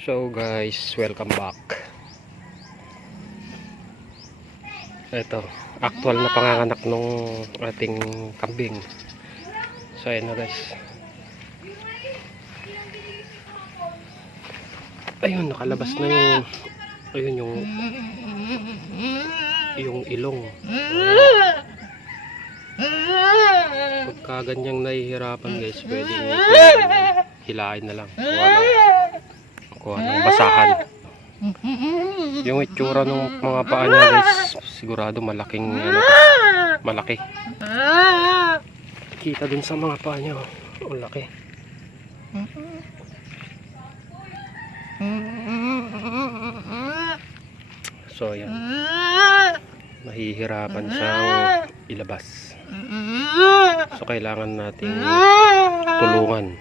So guys, welcome back. Ito, actual na panganganak nung ating kambing. So ayan na guys. Ayun, nakalabas na yung ayun yung ilong. Pagka ganyang nahihirapan guys, pwedeng hilain na lang. Kuha ng basahan. Yung itsura ng mga paa niya guys, sigurado malaking malaki. Kita din sa mga paa niya, oh, laki. So ayan, mahihirapan siyang ilabas. So kailangan nating tulungan.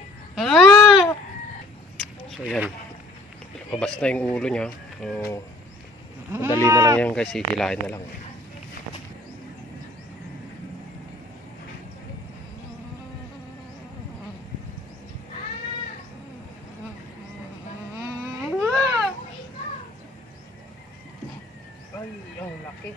So ayan, mabas na yung ulo niya. So madali na lang yan guys, hihilahin na lang. Ay, ang laki.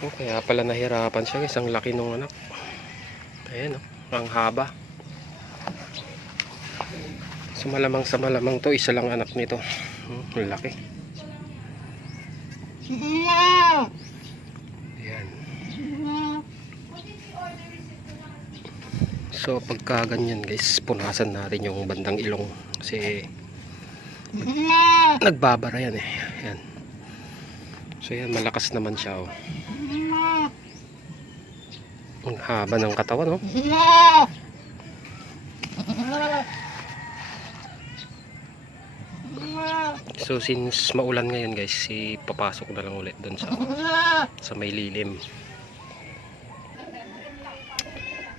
Oh, kaya pala nahirapan siya guys, ang laki nung anak. Ayan oh, ang haba. So malamang sa malamang to, isa lang anak nito. Ang laki. Ayan. So pagka ganyan guys, punasan natin yung bandang ilong kasi nagbabara yan eh. Ayan. So yan, malakas naman siya oh. Ang haba ng katawan oh. So since maulan ngayon guys, papasok na lang ulit doon sa may lilim.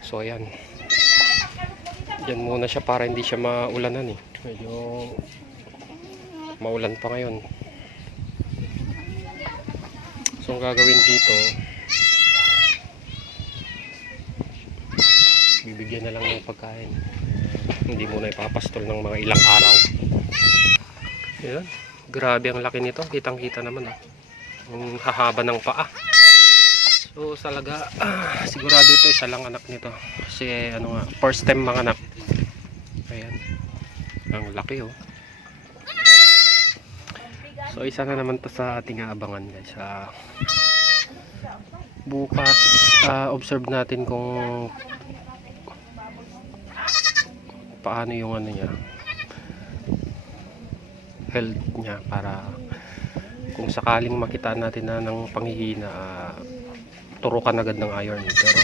So ayan, dyan muna siya para hindi siya maulanan eh. Medyo maulan pa ngayon. So ang gagawin dito, bibigyan na lang ng pagkain. Hindi muna ipapastol ng mga ilang araw. Ayan, grabe ang laki nito. Kitang kita naman oh. Ang hahaba ng paa. So talaga sigurado ito isa lang anak nito. Kasi ano nga, first time mga anak. Ayan, ang laki oh. So isa na naman to sa ating aabangan guys. Bukas observe natin kung paano yung ano niya, health niya, para kung sakaling makita natin na ng panghihina, turukan agad ng iron. Pero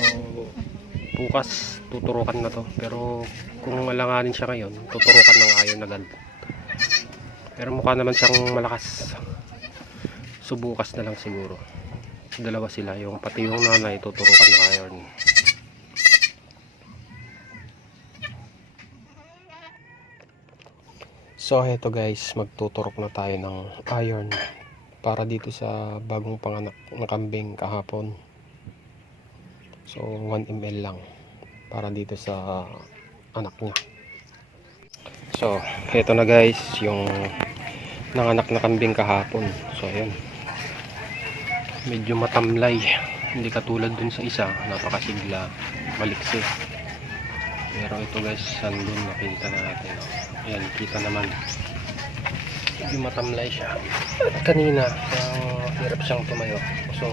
bukas tuturukan na to, pero kung malanganin siya ngayon, tuturukan ng iron agad. Pero mukha naman siyang malakas, so bukas na lang siguro. Dalawa sila, yung pati yung nanay tuturukan ng iron. So heto guys, magtuturok na tayo ng iron para dito sa bagong panganak na kambing kahapon. So 1 ml lang para dito sa anak niya. So heto na guys, yung nanganak na kambing kahapon. So ayan, medyo matamlay, hindi katulad dun sa isa, napakasigla, maliksi. Pero ito guys, sandun nakita na natin. Ayan, kita naman. Medyo matamlay siya. At kanina, hirap siyang tumayo. So,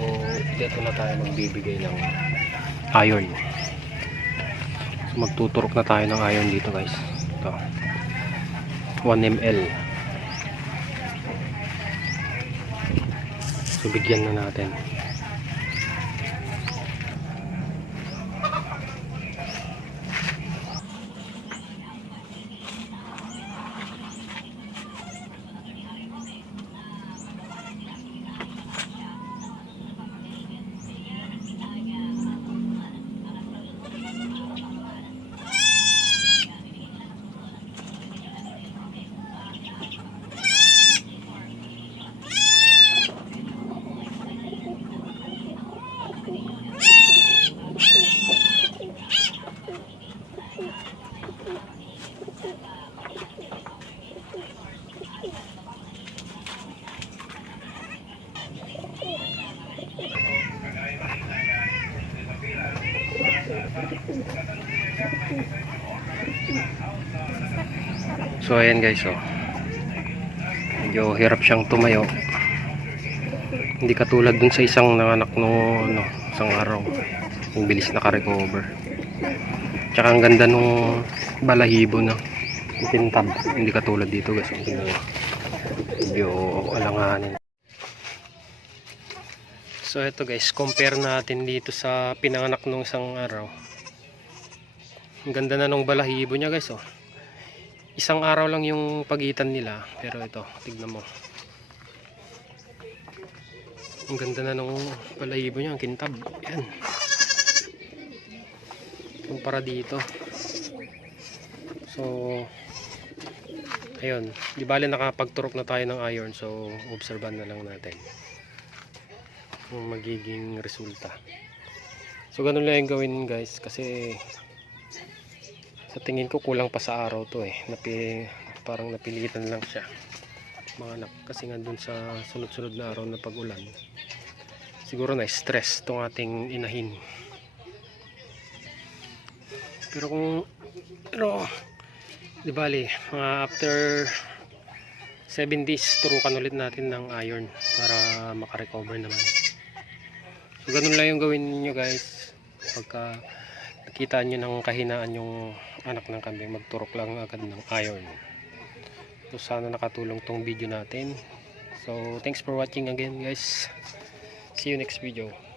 dito na tayo magbibigay ng iron. So, magtuturok na tayo ng iron dito guys. Ito. 1 ml. So, bigyan na natin. So ayan guys, oh. Medyo hirap siyang tumayo. Hindi katulad dun sa isang nanganak nung isang araw. Yung bilis naka-recover. Tsaka ang ganda nung balahibo na pintab. Hindi katulad dito guys. Medyo alanganin. So ito guys, compare natin dito sa pinanganak nung isang araw. Ang ganda na nung balahibo niya guys, oh. Isang araw lang yung pagitan nila, pero ito, tignan mo. Ang ganda na nung balahibo niya, ang kintab. Yan. Kumpara dito. So ayun, di bale nakapagturok na tayo ng iron, so obserban na lang natin yung magiging resulta. So ganun lang yung gawin guys, kasi sa tingin ko kulang pa sa araw to eh. Parang napilitan lang siya mga anak, kasi nga dun sa sunod-sunod na araw na pag-ulan siguro na stress tong ating inahin. Pero di bali mga after 7 days turukan ulit natin ng iron para makarecover naman. So ganun lang yung gawin niyo guys. Pagka nakita nyo ng kahinaan yung anak ng kambing, magturok lang agad ng iron. So sana nakatulong tong video natin. So thanks for watching again guys. See you next video.